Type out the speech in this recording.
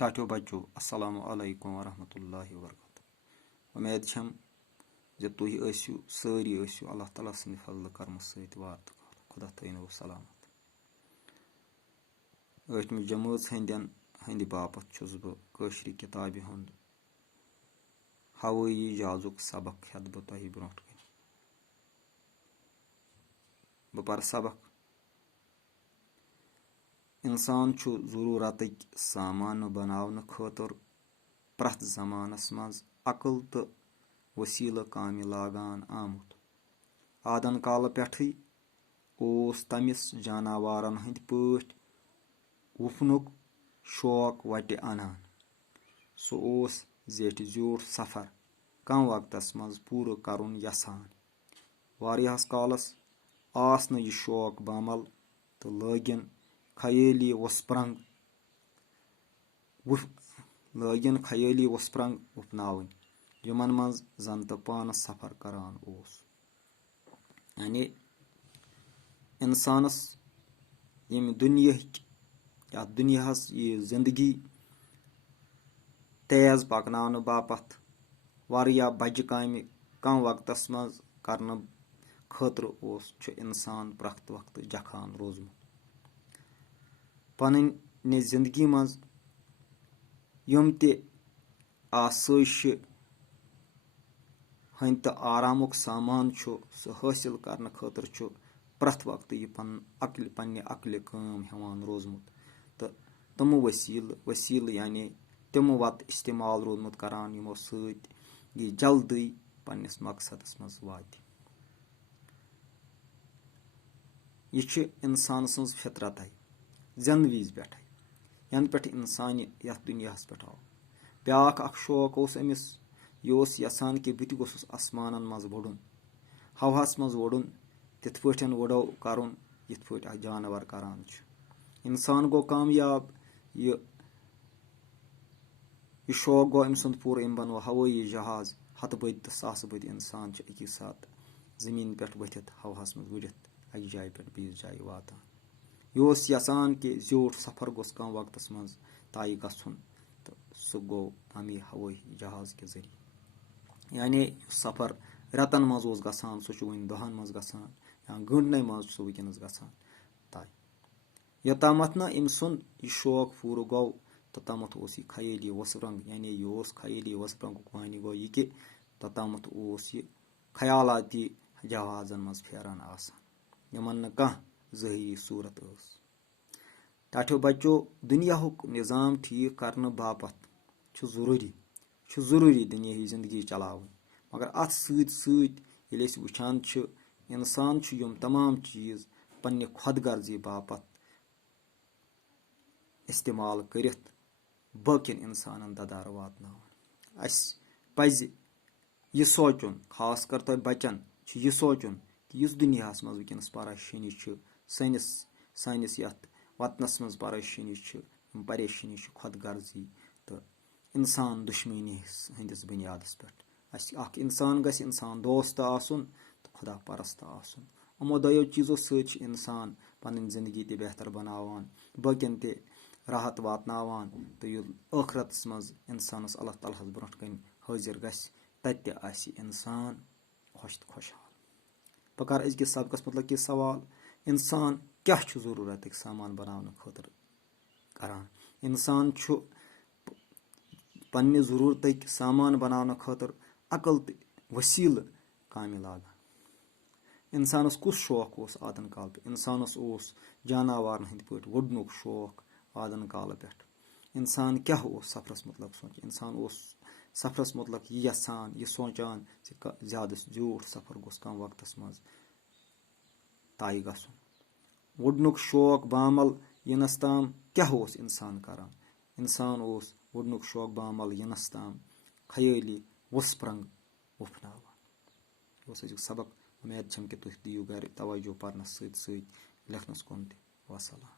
ٹاٹھیو بچو السلام علیکم ورحمۃ اللہ وبرکاتہ. اُمید چھم زِ تُہۍ ٲسِو سٲری اللہ تعالیٰ سٕنٛدِ فضلہٕ کرمہٕ سۭتۍ وارٕ تہٕ خۄدا تھٲینو سلامت. ٲٹھمہِ جمٲژ ہٕنٛدِ باپتھ چھُس بہٕ کٲشرِ کِتابہِ ہُنٛد ہوٲیی جہازُک سبق ہٮ۪تھ بہٕ تۄہہِ برونٛٹھ کَنہِ. بہٕ پرٕ سبق. اِنسان چھُ ضروٗرتٕکۍ سامانہٕ بناونہٕ خٲطرٕ پرٛٮ۪تھ زمانس منٛز عقل تہٕ وسیٖلہٕ کامہِ لاگان آمُت. آدن کالہٕ پٮ۪ٹھٕے اوس تٔمِس جاناوارن ہٕنٛدۍ پٲٹھۍ وُپھنُک شوق وٹہِ انان. سُہ اوس زیٹھِ زیوٗٹھ سفر کم وقتس منٛز پوٗرٕ کرُن یژھان. واریاہس کالس آس نہٕ یہِ شوق بامل تہٕ لٲگِن خیٲلی وُسپرنگ وُپھناوٕنۍ یِمن منٛز زن تہٕ پانس سفر کران اوس. یعنی انسانس ییٚمہِ یتھ دُنیاہس یہِ زندگی تیز پکناونہٕ باپتھ واریاہ بجہِ کامہِ کم وقتس منٛز کرنہٕ خٲطرٕ چھُ انسان پرٛٮ۪تھ وقتہٕ جکھان روزمُت. پنٕنہِ زندگی منٛز یِم تہِ آسٲیشہِ ہٕنٛدۍ تہٕ آرامُک سامان چھُ سُہ حٲصِل کرنہٕ خٲطرٕ چھُ پرٛٮ۪تھ وقتہٕ یہِ پننہِ عقلہِ کٲم ہٮ۪وان روزمُت تہٕ تِمہٕ وسیٖلہٕ یعنی تِمہٕ وتہٕ استعمال روٗدمُت کران یِمو سۭتۍ یہِ جلدی پننِس مقصدس منٛز واتہِ. یہِ چھِ انسان سٕنٛز فطرتٕے زینہٕ وِزِ پٮ۪ٹھے ینہٕ پٮ۪ٹھ انسان یتھ دُنیاہس پٮ۪ٹھ آو. بیٛاکھ اکھ شوق اوس أمِس. یہِ اوس یژھان کہِ بہٕ تہِ گوٚژھُس آسمانن منٛز وُڈُن ہوہس منٛز وُڈُن تِتھ پٲٹھۍ وُڈو کرُن یِتھ پٲٹھۍ اکھ جانور کران چھُ. انسان گوٚو کامیاب. یہِ شوق گوٚو أمۍ سُنٛد پوٗرٕ. أمۍ بنوو ہوٲیی جہاز. ہتہٕ بٔدۍ تہٕ ساسہٕ بٔدۍ انسان چھِ اکی ساتہٕ زٔمیٖن پٮ۪ٹھ ؤتھِتھ ہوہس منٛز وُڈِتھ اکہِ جایہِ پٮ۪ٹھ بیٚیِس جایہِ واتان. یہِ اوس یژھان کہِ زیوٗٹھ سفر گوٚژھ کم وقتس منٛز طے گژھُن تہٕ سُہ گوٚو امی ہوٲیی جہاز کہِ ذٔریعہٕ. یعنی یُس سفر رٮ۪تن منٛز اوس گژھان سُہ چھُ وُنہِ دۄہن منٛز گژھان یا گٲنٛٹنٕے منٛز چھُ سُہ وُنکیٚنس گژھان طے. یوٚتامتھ نہٕ أمۍ سُنٛد یہِ شوق پوٗرٕ گوٚو توٚتامتھ اوس یہِ خیٲلی وُسپرنگ. یعنی یہِ اوس خیٲلی وُسپرنگُک معنی گوٚو یہِ کہِ توٚتامتھ اوس یہِ خیالاتی جہازن منٛز پھیران آسان یِمن نہٕ کانٛہہ ظٲہری صوٗرت ٲس. ٹاٹھیو بچو دُنیاہُک نظام ٹھیٖک کرنہٕ باپتھ چھُ ضروٗری دُنیٲہی زندگی چلاوٕنۍ. مگر اتھ سۭتۍ سۭتۍ ییٚلہِ أسۍ وٕچھان چھِ انسان چھُ یِم تمام چیٖز پننہِ خۄد غرضی باپتھ استعمال کٔرِتھ باقین انسانن ددارٕ واتناوان. اسہِ پزِ یہِ سونٛچُن خاص کر تۄہہِ بچن چھُ یہِ سونٛچُن کہِ یُس دُنیاہس منٛز وٕنکیٚنس پریشٲنی چھِ سٲنِس یتھ وطنس منٛز پریشٲنی چھِ یِم پریشٲنی چھِ خۄد غرضی تہٕ انسان دُشمنی ہٕنٛدِس بُنیادس پٮ۪ٹھ. اسہِ اکھ انسان گژھِ انسان دوست تہِ آسُن تہٕ خۄدا پرست تہِ آسُن. یِمو دۄیو چیٖزو سۭتۍ چھِ انسان پنٕنۍ زندگی تہِ بہتر بناوان باقین تہِ راحت واتناوان تہٕ ییٚلہِ ٲخرتس منٛز انسانس اللہ تعالیٰ ہس برونٛٹھ کنہِ حٲضِر گژھِ تتہِ تہِ آسہِ انسان خۄش تہٕ خۄشحال. بہٕ کرٕ أزکِس سبقس متعلق یہِ سوال. انسان کیٛاہ چھُ ضروٗرتٕکۍ سامان بناونہٕ خٲطرٕ کران؟ انسان چھُ پننہِ ضروٗرتٕکۍ سامان بناونہٕ خٲطرٕ عقل تہٕ وسیٖلہٕ کامہِ لاگان. انسانس کُس شوق اوس آدن کالہٕ پٮ۪ٹھ؟ انسانس اوس جاناوارن ہٕنٛدۍ پٲٹھۍ وُڈنُک شوق آدن کالہٕ پٮ۪ٹھ. انسان کیٛاہ اوس سفرس متعلق سونٛچان؟ انسان اوس سفرس متعلق یہِ یژھان یہِ سونٛچان زِ زیادٕ زیوٗٹھ سفر گوٚژھ کم وقتس منٛز طے گژھُن. وُڈنُک شوق بامل یِنس تام کیٛاہ اوس انسان کران؟ انسان اوس وُڈنُک شوق بامل یِنس تام خیٲلی وُسپرنگ وُپھناوان. یہِ اوس أزیُک سبق. اُمید چھم کہِ تُہۍ دِیِو گرِ توجہ پرنس سۭتۍ سۭتۍ لیکھنس کُن تہِ. وسلام.